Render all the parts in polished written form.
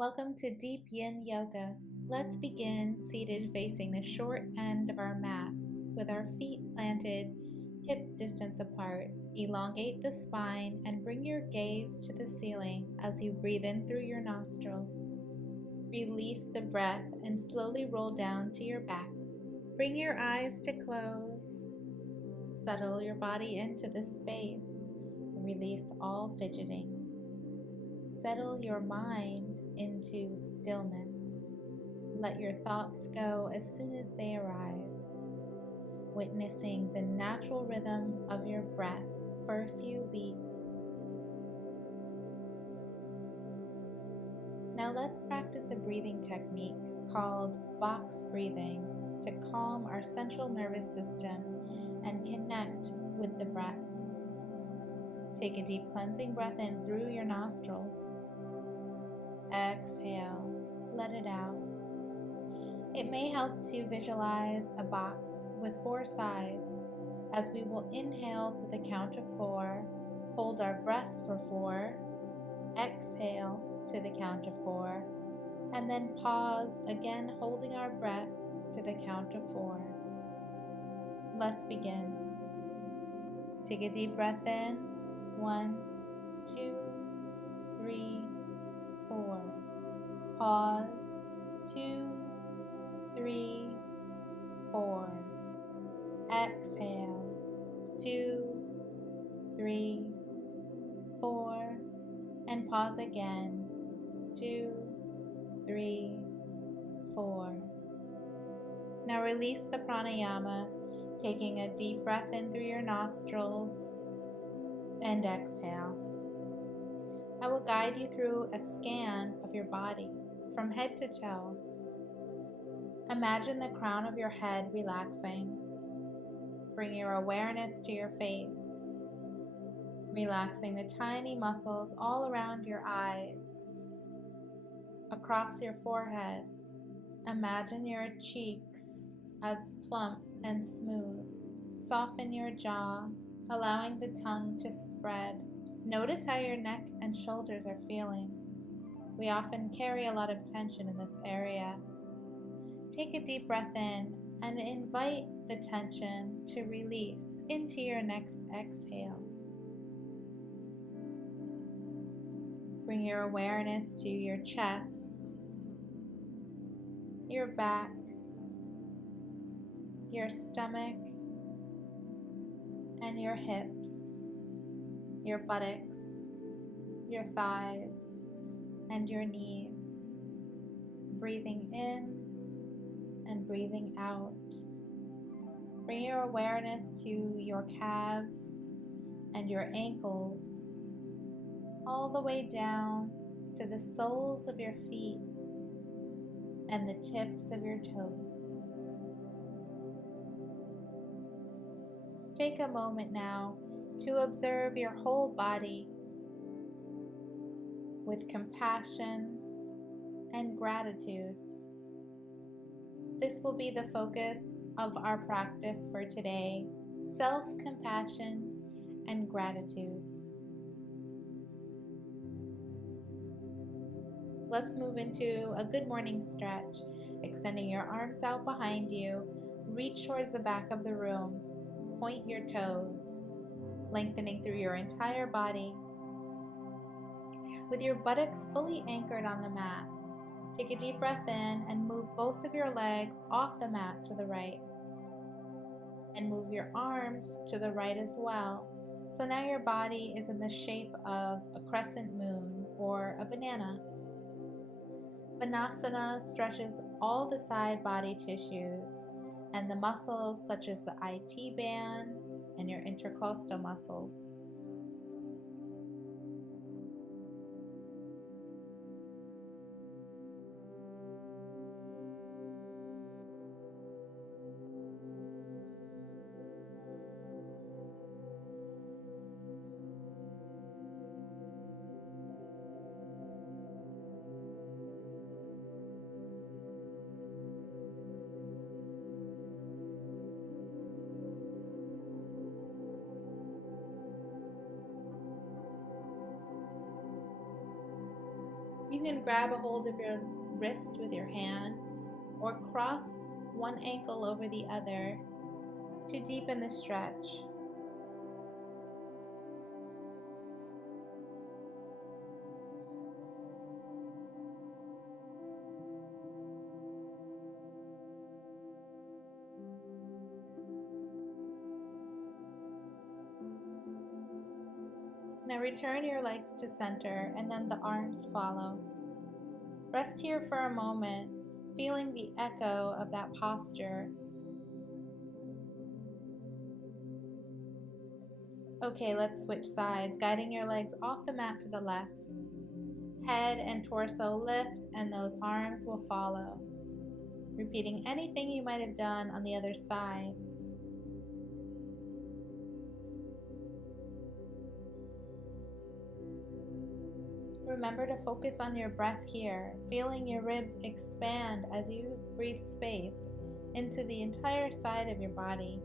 Welcome to Deep Yin Yoga. Let's begin seated facing the short end of our mats with our feet planted hip distance apart. Elongate the spine and bring your gaze to the ceiling as you breathe in through your nostrils. Release the breath and slowly roll down to your back. Bring your eyes to close. Settle your body into the space. Release all fidgeting. Settle your mind into stillness. Let your thoughts go as soon as they arise, witnessing the natural rhythm of your breath for a few beats. Now let's practice a breathing technique called box breathing to calm our central nervous system and connect with the breath. Take a deep cleansing breath in through your nostrils. Exhale, let it out. It may help to visualize a box with 4 sides as we will inhale to the count of 4, hold our breath for 4, exhale to the count of 4, and then pause, again holding our breath to the count of 4. Let's begin. Take a deep breath in. 1, 2, 3, 4. Pause. 2, 3, 4. Exhale. 2, 3, 4. And pause again. 2, 3, 4. Now release the pranayama, taking a deep breath in through your nostrils and exhale. I will guide you through a scan of your body from head to toe. Imagine the crown of your head relaxing. Bring your awareness to your face, relaxing the tiny muscles all around your eyes, across your forehead. Imagine your cheeks as plump and smooth. Soften your jaw, allowing the tongue to spread. Notice how your neck and shoulders are feeling. We often carry a lot of tension in this area. Take a deep breath in and invite the tension to release into your next exhale. Bring your awareness to your chest, your back, your stomach, and your hips, your buttocks, your thighs, and your knees. Breathing in and breathing out. Bring your awareness to your calves and your ankles, all the way down to the soles of your feet and the tips of your toes. Take a moment now to observe your whole body with compassion and gratitude. This will be the focus of our practice for today: self-compassion and gratitude. Let's move into a good morning stretch, extending your arms out behind you. Reach towards the back of the room. Point your toes, lengthening through your entire body. With your buttocks fully anchored on the mat, take a deep breath in and move both of your legs off the mat to the right. And move your arms to the right as well. So now your body is in the shape of a crescent moon or a banana. Vanasana stretches all the side body tissues and the muscles such as the IT band and your intercostal muscles. You can grab a hold of your wrist with your hand or cross one ankle over the other to deepen the stretch. Now return your legs to center and then the arms follow. Rest here for a moment, feeling the echo of that posture. Okay, let's switch sides, guiding your legs off the mat to the left. Head and torso lift and those arms will follow. Repeating anything you might have done on the other side. Remember to focus on your breath here, feeling your ribs expand as you breathe space into the entire side of your body.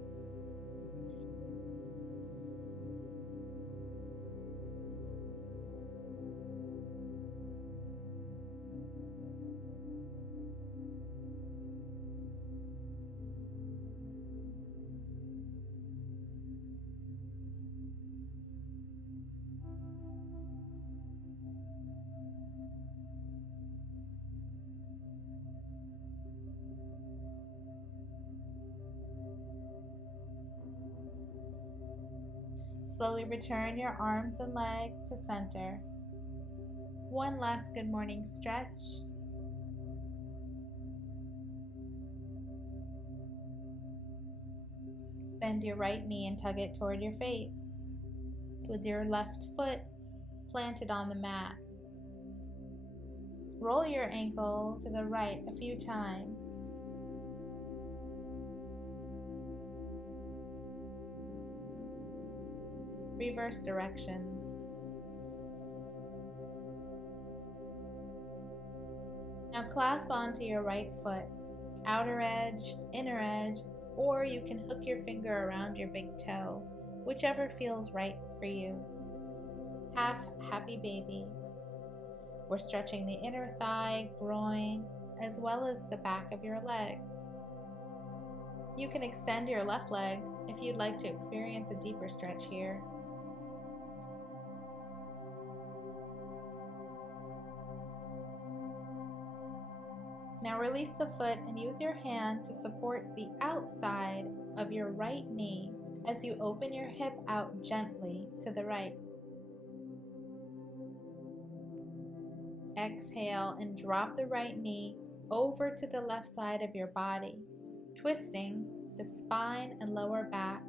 Slowly return your arms and legs to center. One last good morning stretch. Bend your right knee and tug it toward your face, with your left foot planted on the mat. Roll your ankle to the right a few times. Reverse directions. Now clasp onto your right foot, outer edge, inner edge, or you can hook your finger around your big toe, whichever feels right for you. Half happy baby. We're stretching the inner thigh, groin, as well as the back of your legs. You can extend your left leg if you'd like to experience a deeper stretch here. Now release the foot and use your hand to support the outside of your right knee as you open your hip out gently to the right. Exhale and drop the right knee over to the left side of your body, twisting the spine and lower back.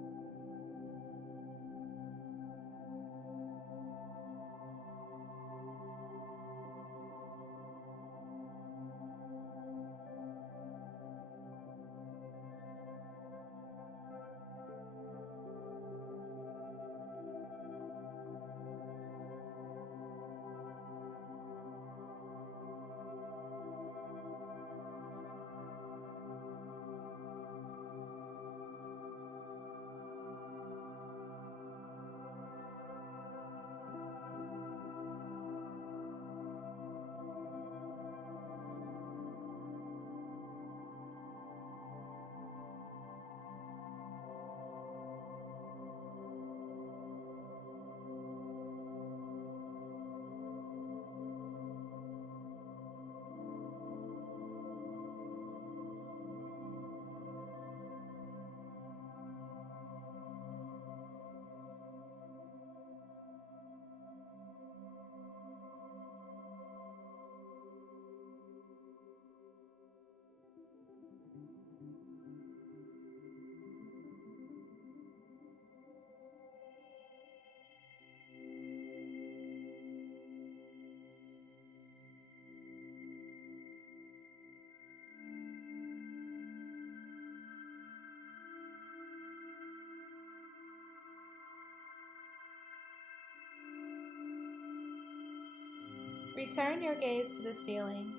Return your gaze to the ceiling.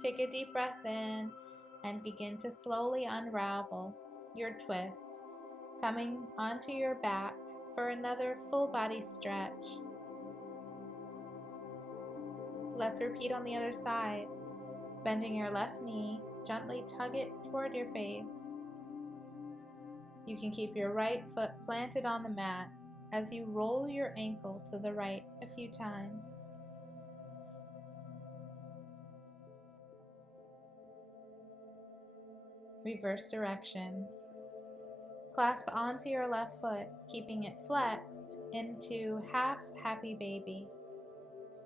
Take a deep breath in and begin to slowly unravel your twist, coming onto your back for another full body stretch. Let's repeat on the other side. Bending your left knee, gently tug it toward your face. You can keep your right foot planted on the mat as you roll your ankle to the right a few times. Reverse directions. Clasp onto your left foot, keeping it flexed into half happy baby.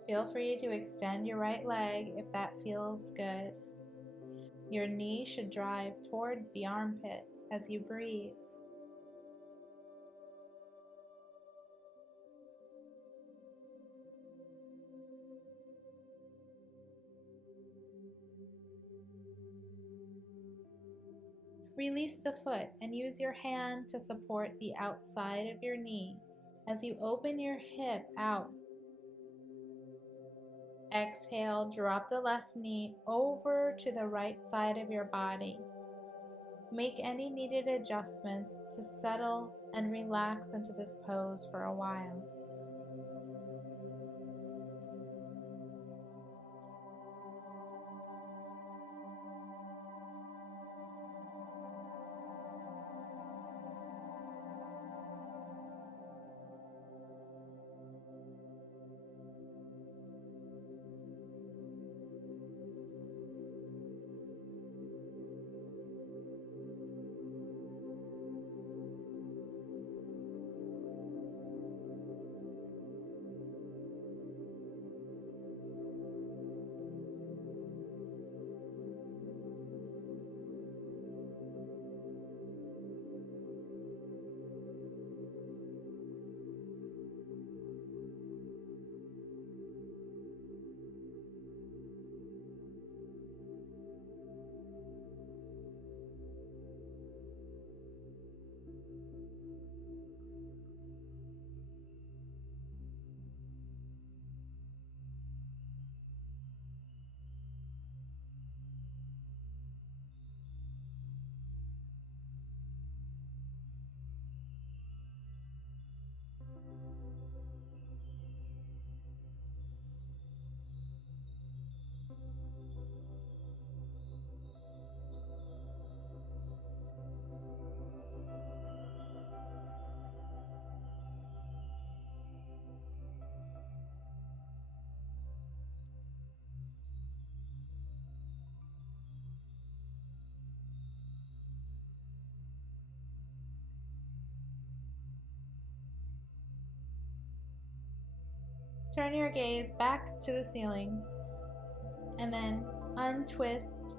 Feel free to extend your right leg if that feels good. Your knee should drive toward the armpit as you breathe. Release the foot and use your hand to support the outside of your knee as you open your hip out. Exhale, drop the left knee over to the right side of your body. Make any needed adjustments to settle and relax into this pose for a while. Turn your gaze back to the ceiling and then untwist.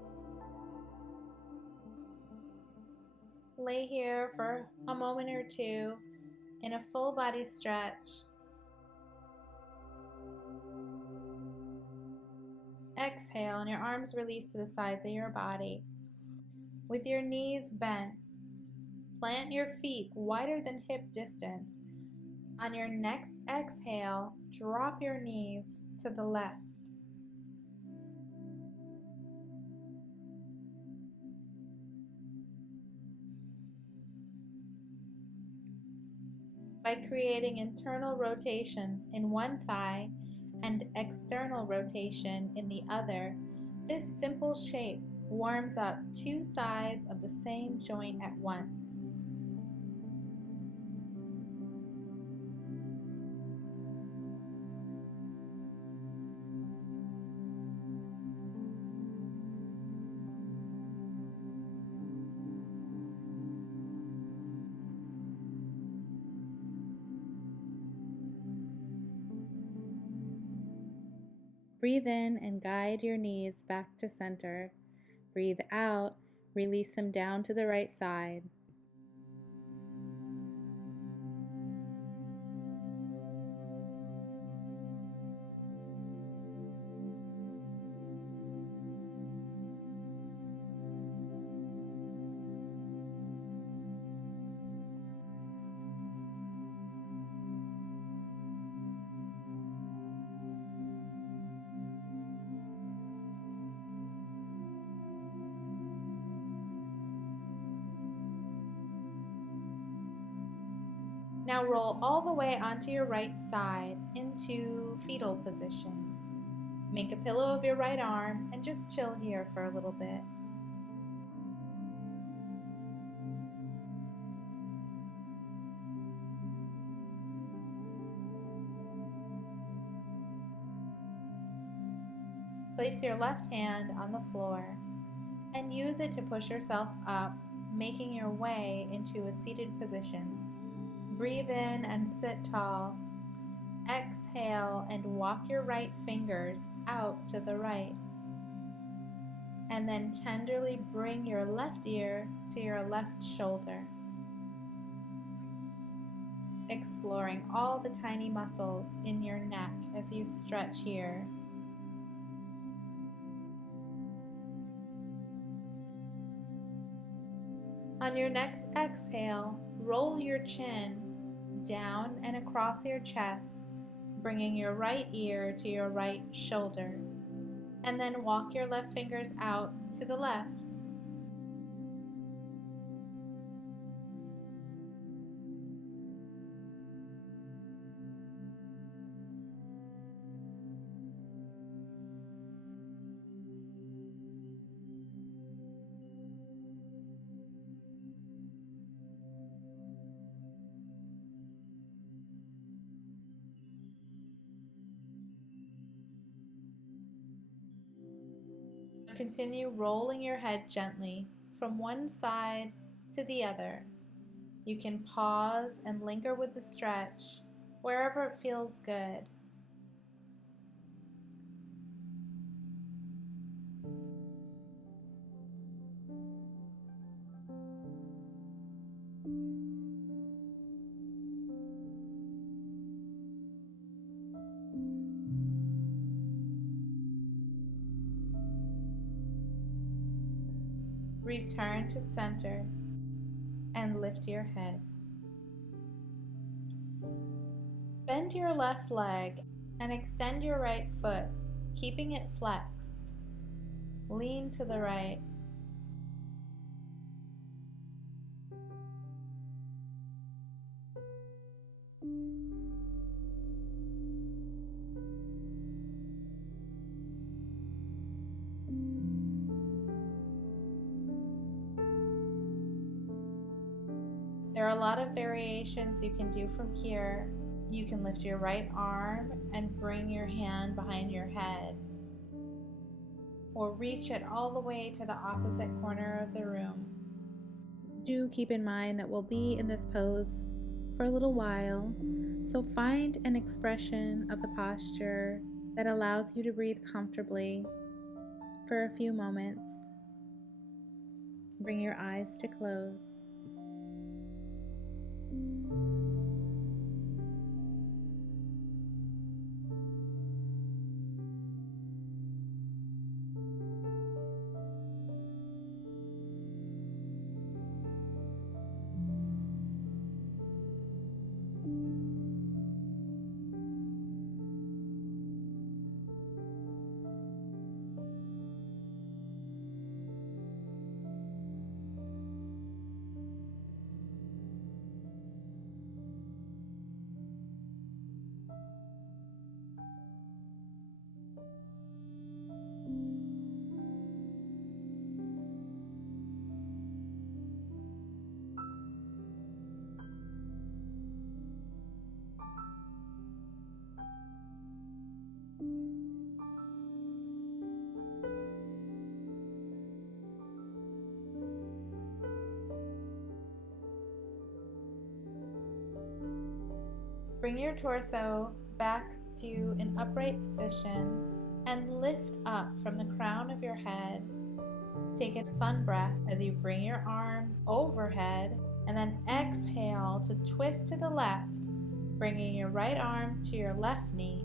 Lay here for a moment or two in a full body stretch. Exhale and your arms release to the sides of your body. With your knees bent, plant your feet wider than hip distance. On your next exhale, drop your knees to the left. By creating internal rotation in one thigh and external rotation in the other, this simple shape warms up two sides of the same joint at once. Breathe in and guide your knees back to center. Breathe out, release them down to the right side. Now roll all the way onto your right side into fetal position. Make a pillow of your right arm and just chill here for a little bit. Place your left hand on the floor and use it to push yourself up, making your way into a seated position. Breathe in and sit tall. Exhale and walk your right fingers out to the right. And then tenderly bring your left ear to your left shoulder, exploring all the tiny muscles in your neck as you stretch here. On your next exhale, roll your chin down and across your chest, bringing your right ear to your right shoulder, and then walk your left fingers out to the left. Continue rolling your head gently from one side to the other. You can pause and linger with the stretch wherever it feels good. Return to center and lift your head. Bend your left leg and extend your right foot, keeping it flexed. Lean to the right. There are a lot of variations you can do from here. You can lift your right arm and bring your hand behind your head, or reach it all the way to the opposite corner of the room. Do keep in mind that we'll be in this pose for a little while, so find an expression of the posture that allows you to breathe comfortably for a few moments. Bring your eyes to close. Bring your torso back to an upright position and lift up from the crown of your head. Take a sun breath as you bring your arms overhead and then exhale to twist to the left, bringing your right arm to your left knee.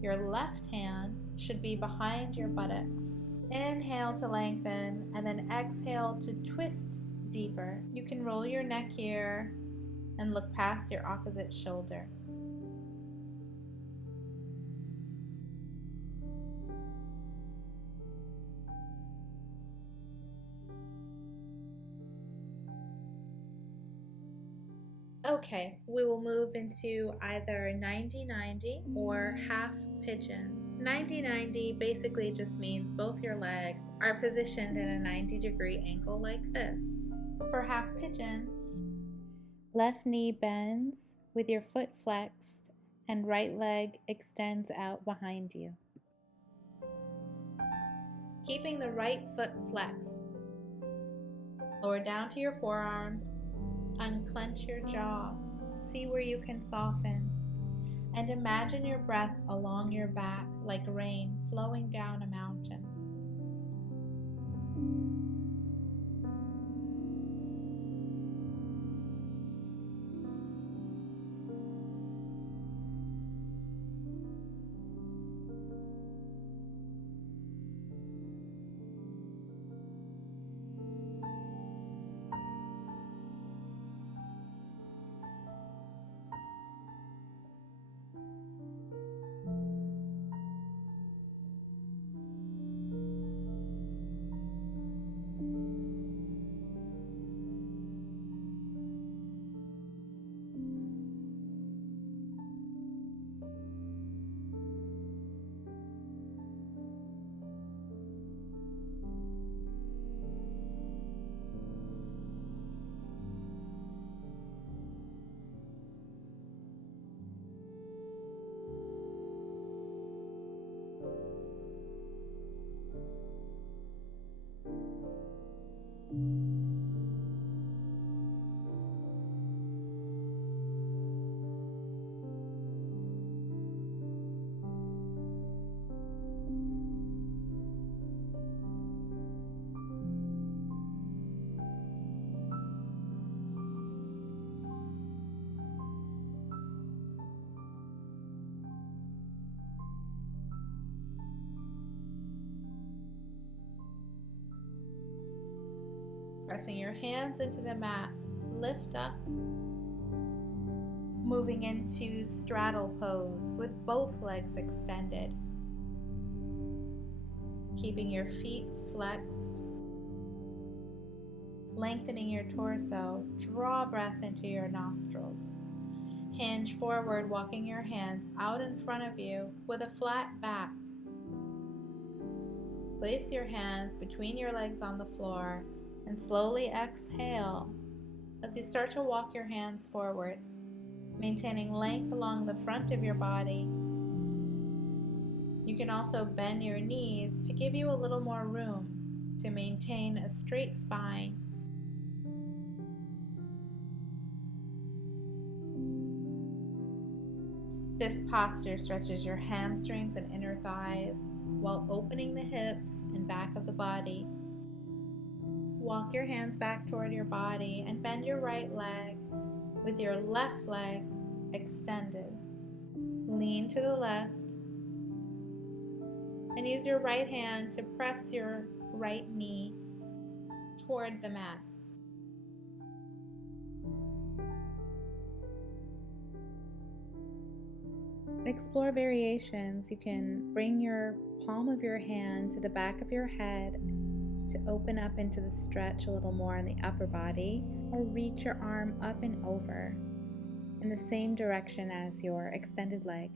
Your left hand should be behind your buttocks. Inhale to lengthen and then exhale to twist deeper. You can roll your neck here and look past your opposite shoulder. Okay, we will move into either 90-90 or half pigeon. 90-90 basically just means both your legs are positioned in a 90-degree angle like this. For half pigeon, left knee bends with your foot flexed and right leg extends out behind you. Keeping the right foot flexed, lower down to your forearms, unclench your jaw, see where you can soften, and imagine your breath along your back like rain flowing down a mountain. Pressing your hands into the mat, lift up, moving into straddle pose with both legs extended. Keeping your feet flexed, lengthening your torso, draw breath into your nostrils. Hinge forward, walking your hands out in front of you with a flat back. Place your hands between your legs on the floor and slowly exhale as you start to walk your hands forward, maintaining length along the front of your body. You can also bend your knees to give you a little more room to maintain a straight spine. This posture stretches your hamstrings and inner thighs while opening the hips and back of the body. Walk your hands back toward your body and bend your right leg with your left leg extended. Lean to the left and use your right hand to press your right knee toward the mat. Explore variations. You can bring your palm of your hand to the back of your head to open up into the stretch a little more in the upper body, or reach your arm up and over in the same direction as your extended leg.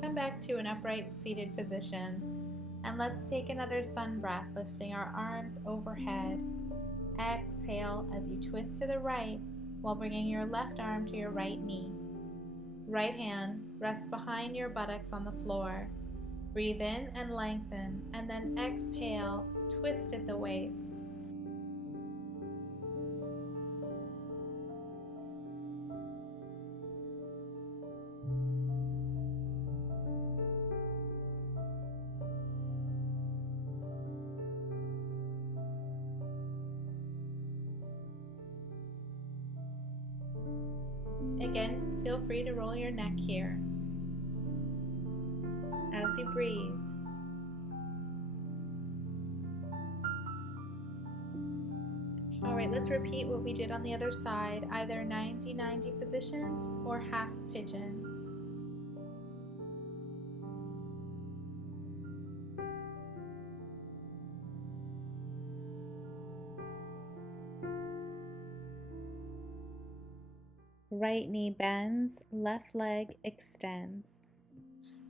Come back to an upright seated position, and let's take another sun breath, lifting our arms overhead. Exhale as you twist to the right while bringing your left arm to your right knee. Right hand rests behind your buttocks on the floor. Breathe in and lengthen, and then exhale, twist at the waist. Again, feel free to roll your neck here as you breathe. All right, let's repeat what we did on the other side, either 90-90 position or half pigeon. Right knee bends, left leg extends.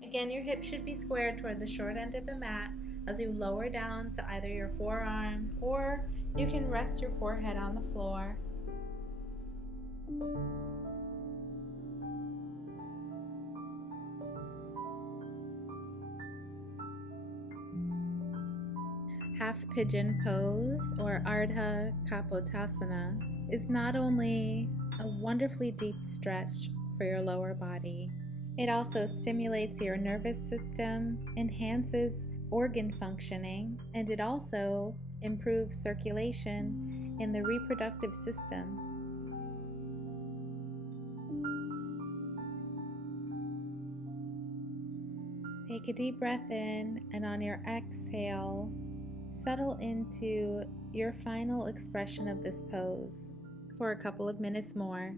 Again, your hips should be squared toward the short end of the mat as you lower down to either your forearms, or you can rest your forehead on the floor. Half pigeon pose, or Ardha Kapotasana, is not only a wonderfully deep stretch for your lower body, it also stimulates your nervous system, enhances organ functioning, and it also improves circulation in the reproductive system. Take a deep breath in, and on your exhale, settle into your final expression of this pose for a couple of minutes more.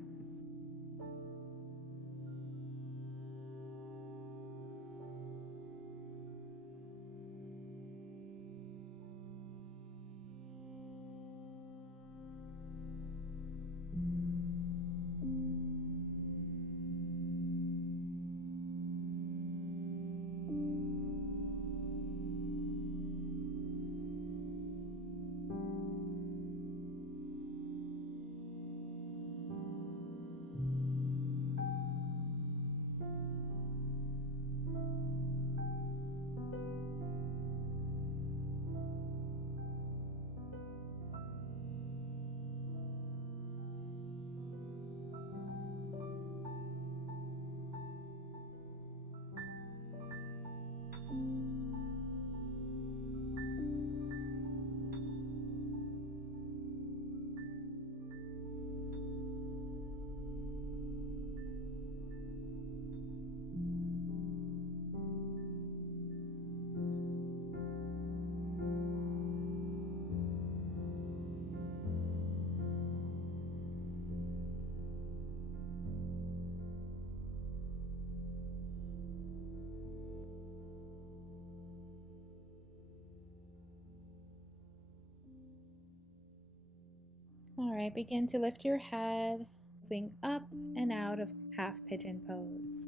All right, begin to lift your head, moving up and out of half pigeon pose.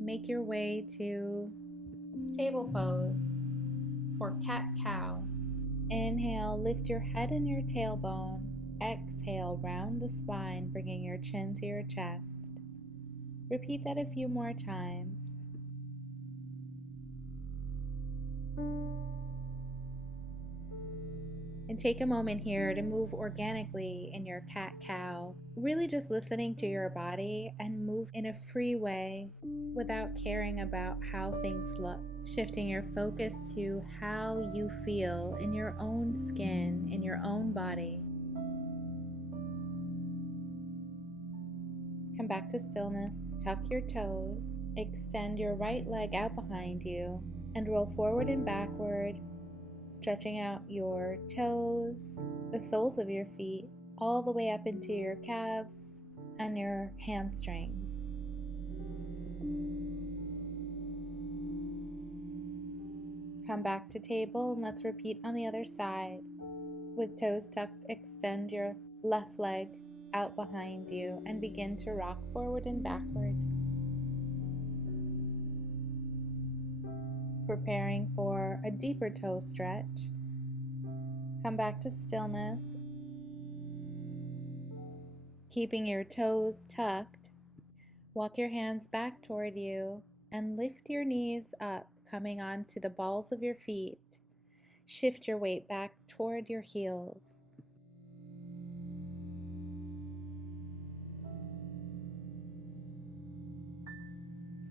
Make your way to table pose for cat-cow. Inhale, lift your head and your tailbone. Exhale, round the spine, bringing your chin to your chest. Repeat that a few more times. And take a moment here to move organically in your cat-cow, really just listening to your body and move in a free way without caring about how things look. Shifting your focus to how you feel in your own skin, in your own body. Come back to stillness, tuck your toes, extend your right leg out behind you, and roll forward and backward, stretching out your toes, the soles of your feet, all the way up into your calves and your hamstrings. Come back to table, and let's repeat on the other side. With toes tucked, extend your left leg out behind you and begin to rock forward and backward. Preparing for a deeper toe stretch. Come back to stillness, keeping your toes tucked. Walk your hands back toward you and lift your knees up, coming onto the balls of your feet. Shift your weight back toward your heels.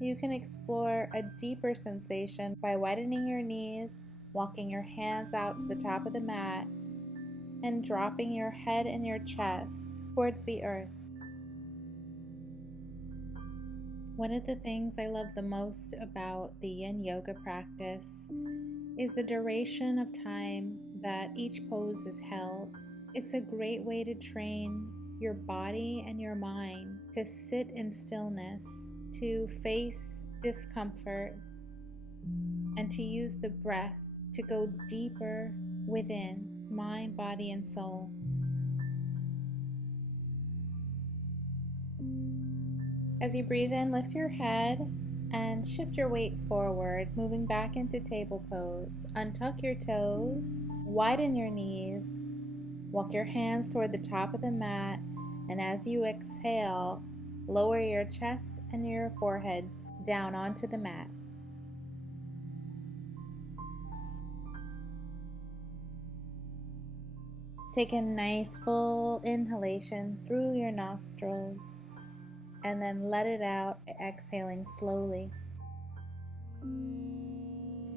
You can explore a deeper sensation by widening your knees, walking your hands out to the top of the mat, and dropping your head and your chest towards the earth. One of the things I love the most about the Yin Yoga practice is the duration of time that each pose is held. It's a great way to train your body and your mind to sit in stillness, to face discomfort, and to use the breath to go deeper within mind, body, and soul. As you breathe in, lift your head and shift your weight forward, moving back into table pose. Untuck your toes, widen your knees, walk your hands toward the top of the mat, and as you exhale, lower your chest and your forehead down onto the mat. Take a nice full inhalation through your nostrils and then let it out, exhaling slowly.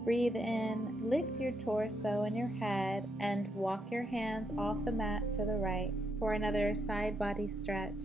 Breathe in, lift your torso and your head, and walk your hands off the mat to the right for another side body stretch.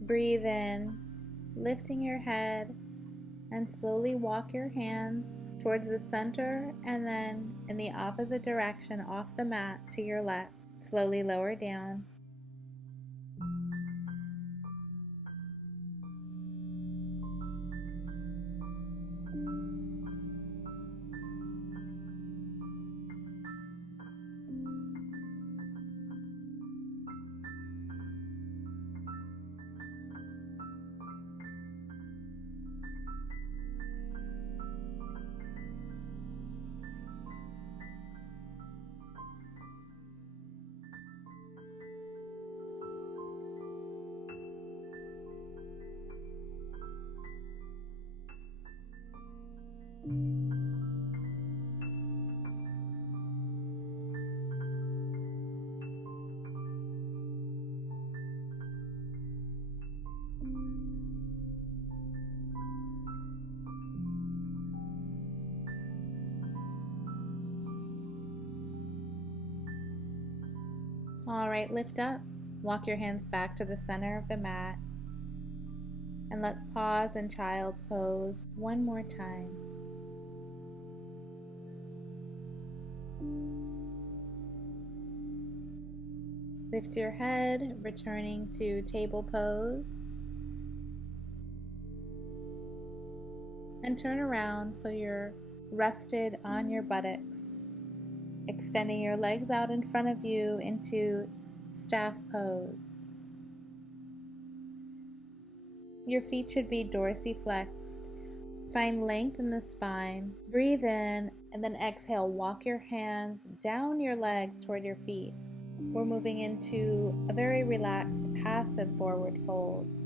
Breathe in, lifting your head, and slowly walk your hands towards the center and then in the opposite direction off the mat to your left. Slowly lower down. All right, lift up. Walk your hands back to the center of the mat. And let's pause in child's pose one more time. Lift your head, returning to table pose. And turn around so you're rested on your buttocks, extending your legs out in front of you into staff pose. Your feet should be dorsiflexed. Find length in the spine. Breathe in and then exhale. Walk your hands down your legs toward your feet. We're moving into a very relaxed, passive forward fold.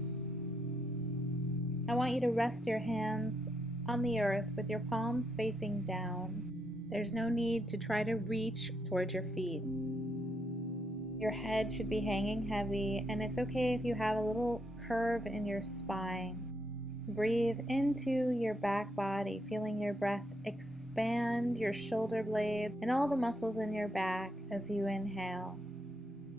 I want you to rest your hands on the earth with your palms facing down. There's no need to try to reach towards your feet. Your head should be hanging heavy, and it's okay if you have a little curve in your spine. Breathe into your back body, feeling your breath expand your shoulder blades and all the muscles in your back as you inhale.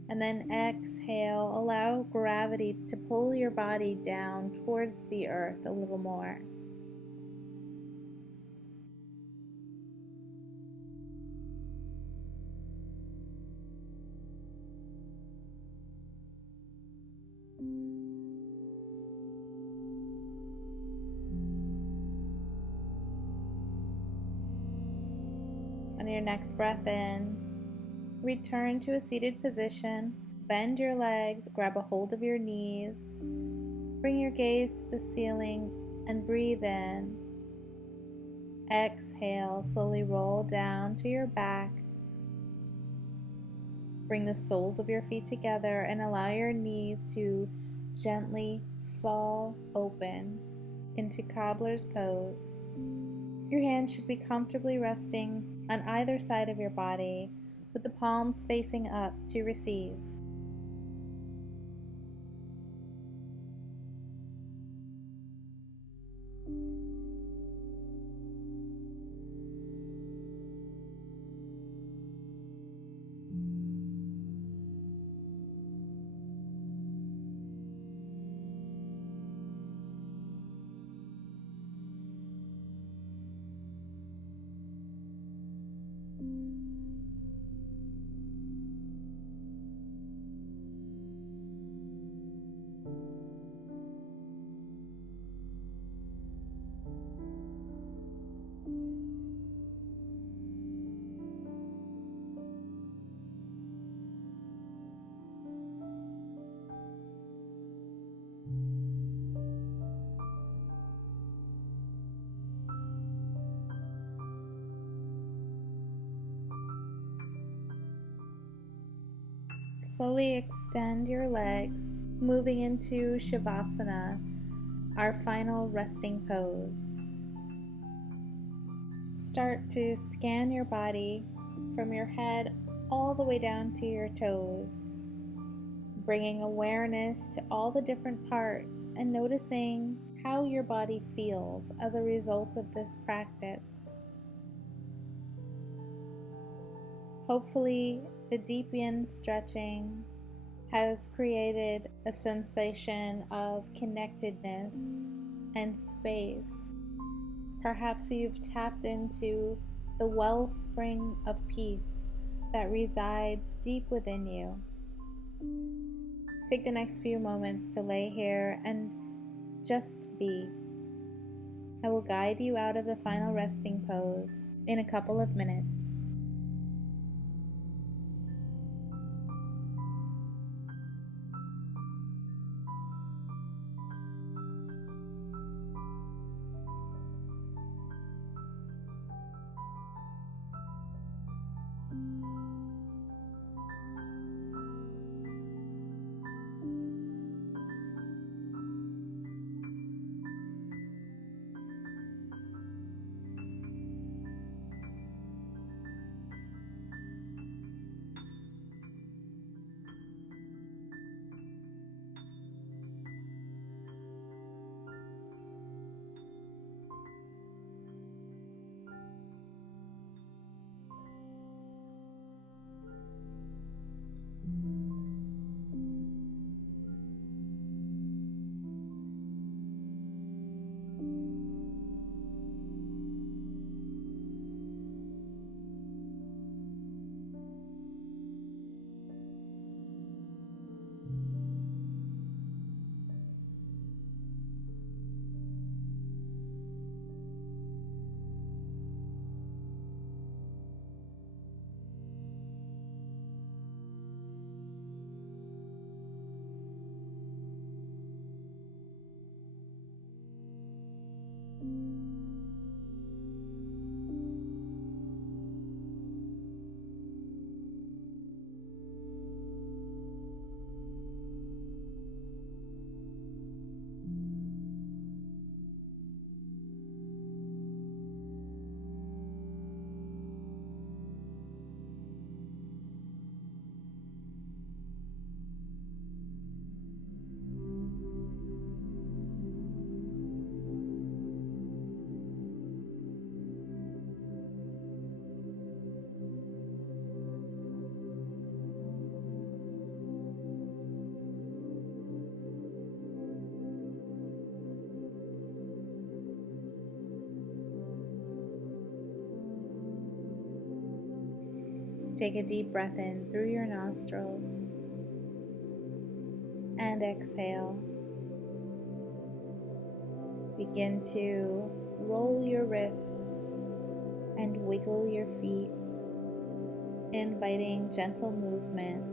And then exhale, allow gravity to pull your body down towards the earth a little more. On your next breath in, return to a seated position. Bend your legs, grab a hold of your knees. Bring your gaze to the ceiling and breathe in. Exhale, slowly roll down to your back. Bring the soles of your feet together and allow your knees to gently fall open into cobbler's pose. Your hands should be comfortably resting on either side of your body, with the palms facing up to receive. Slowly extend your legs, moving into Shavasana, our final resting pose. Start to scan your body from your head all the way down to your toes, bringing awareness to all the different parts and noticing how your body feels as a result of this practice. Hopefully, the deep yin stretching has created a sensation of connectedness and space. Perhaps you've tapped into the wellspring of peace that resides deep within you. Take the next few moments to lay here and just be. I will guide you out of the final resting pose in a couple of minutes. Take a deep breath in through your nostrils and exhale. Begin to roll your wrists and wiggle your feet, inviting gentle movement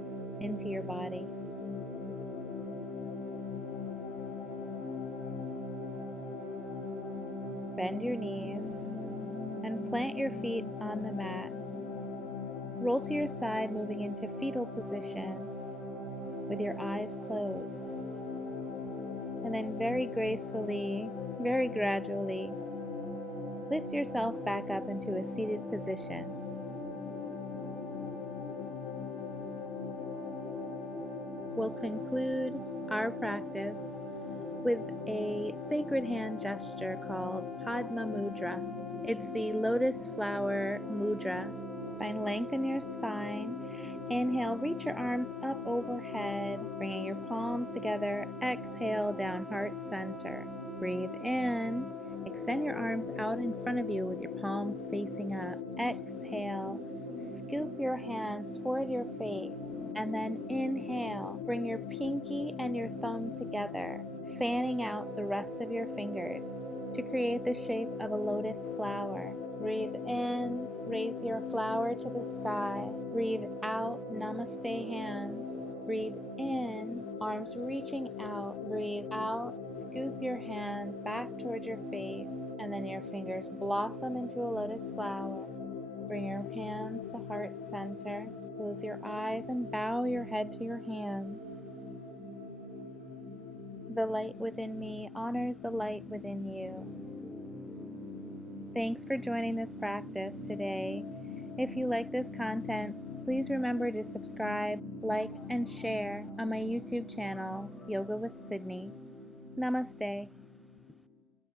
into your body. Bend your knees and plant your feet on the mat. Roll to your side, moving into fetal position with your eyes closed. And then very gracefully, very gradually, lift yourself back up into a seated position. We'll conclude our practice with a sacred hand gesture called Padma Mudra. It's the lotus flower mudra. Find length in your spine. Inhale, reach your arms up overhead, bringing your palms together. Exhale, down heart center. Breathe in. Extend your arms out in front of you with your palms facing up. Exhale, scoop your hands toward your face. And then inhale, bring your pinky and your thumb together, fanning out the rest of your fingers to create the shape of a lotus flower. Breathe in, raise your flower to the sky. Breathe out, namaste hands. Breathe in, arms reaching out. Breathe out, scoop your hands back towards your face, and then your fingers blossom into a lotus flower. Bring your hands to heart center. Close your eyes and bow your head to your hands. The light within me honors the light within you. Thanks for joining this practice today. If you like this content, please remember to subscribe, like, and share on my YouTube channel, Yoga with Cydne. Namaste.